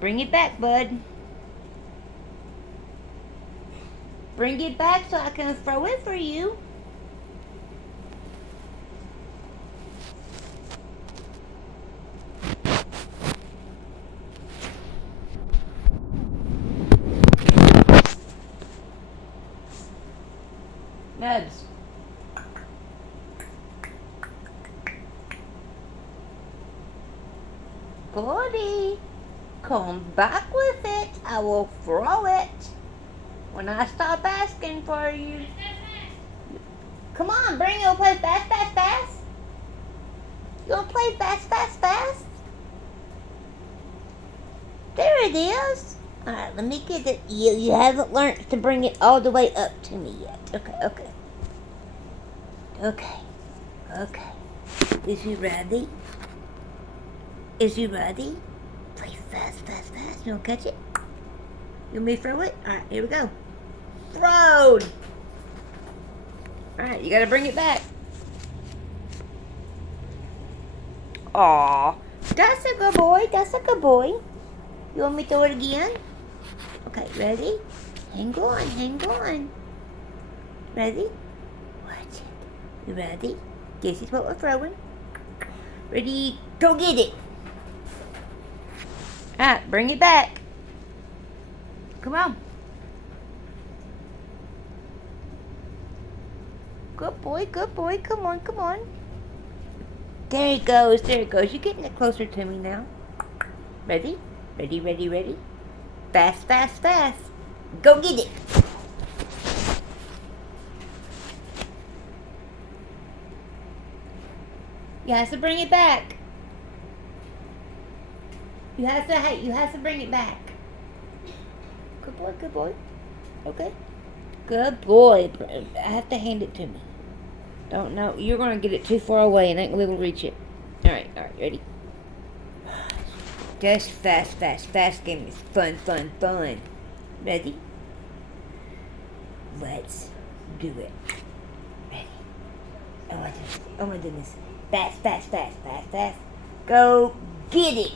Bring it back, bud. Bring it back so I can throw it for you. Nubs. Goody. Come back with it. I will throw it when I stop asking for you. Come on, bring it. We'll play fast, fast, fast. You want to play fast, fast, fast? There it is. Alright, let me get it. You haven't learned to bring it all the way up to me yet. Okay. Is you ready? Play fast, fast, fast. You want to catch it? You want me to throw it? Alright, here we go. Throwed! Alright, you gotta bring it back. Aw, that's a good boy. You want me to throw it again? Okay, ready? Hang on. Ready? Watch it. You ready? This is what we're throwing. Ready? Go get it. Alright, bring it back. Come on. Good boy. Come on. There it goes. You're getting it closer to me now. Ready? Fast. Go get it. You have to bring it back. You have to bring it back. Good boy. Okay. Good boy. I have to hand it to me. Don't know. You're going to get it too far away and I ain't going to be able to reach it. Alright, ready? Just fast game is fun. Ready? Let's do it. Ready? Oh my goodness. Fast. Go get it.